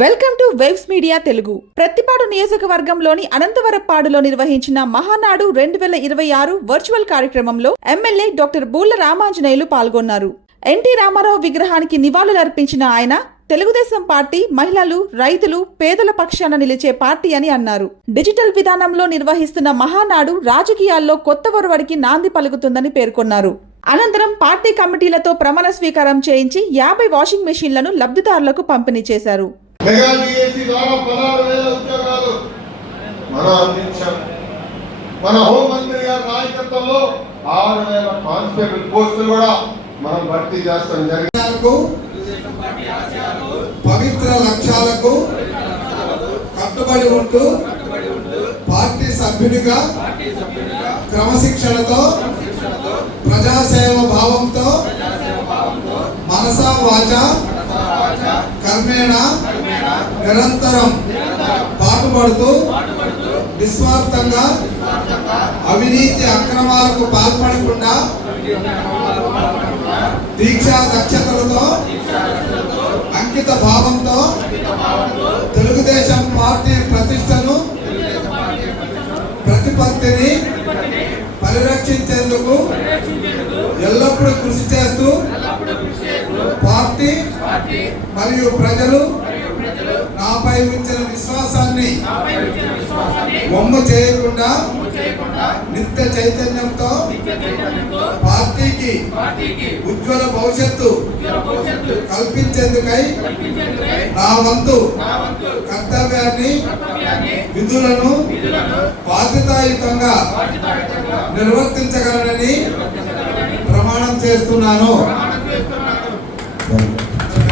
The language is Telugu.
Welcome to waves media Telugu. Prathipadu నియోజకవర్గంలోని అనంతవరపాడులో నిర్వహించిన మహానాడు 2026 వర్చువల్ కార్యక్రమంలో ఎమ్మెల్యే డాక్టర్ బూళ్ల రామాంజనేయులు పాల్గొన్నారు. ఎన్టీ రామారావు విగ్రహానికి నివాళులర్పించిన ఆయన తెలుగుదేశం పార్టీ మహిళలు, రైతులు, పేదల పక్షాన నిలిచే పార్టీ అని అన్నారు. డిజిటల్ విధానంలో నిర్వహిస్తున్న మహానాడు రాజకీయాల్లో కొత్త ఒరవడికి నాంది పలుకుతుందని పేర్కొన్నారు. అనంతరం పార్టీ కమిటీలతో ప్రమాణ స్వీకారం చేయించి 50 వాషింగ్ మెషీన్లను లబ్ధిదారులకు పంపిణీ చేశారు. మెగా డిఎస్సి ద్వారా 16,000 ఉద్యోగాలు మనం అందించాం. మన హోంమంత్రి గారి నాయకత్వంలో 6,000 కానిస్టేబుల్ పోస్టులు కూడా మనం భర్తీ చేస్తాం. జరిగినందుకు పవిత్ర లక్ష్యాలకు కట్టుబడి ఉంటూ పార్టీ సభ్యునిగా క్రమశిక్షణతో ప్రజాసేవ భావంతో మనసా వాచా కర్మేణ నిరంతరం పాటుపడుతూ నిస్వార్థంగా అవినీతి అక్రమాలకు పాల్పడకుండా దీక్షా దక్షతలతో అంకిత భావంతో తెలుగుదేశం పార్టీ ప్రతిష్టను ప్రతిపత్తిని పరిరక్షించేందుకు ఎల్లప్పుడూ కృషి చేస్తూ పార్టీ మరియు ప్రజలు నాపై ఉంచిన విశ్వాసాన్ని వమ్ము చేయకుండా నిత్య చైతన్యంతో పార్టీకి ఉజ్వల భవిష్యత్తు కల్పించేందుకై నా వంతు కర్తవ్యాన్ని విధులను బాధ్యతాయుతంగా నిర్వర్తించగలనని ప్రమాణం చేస్తున్నాను.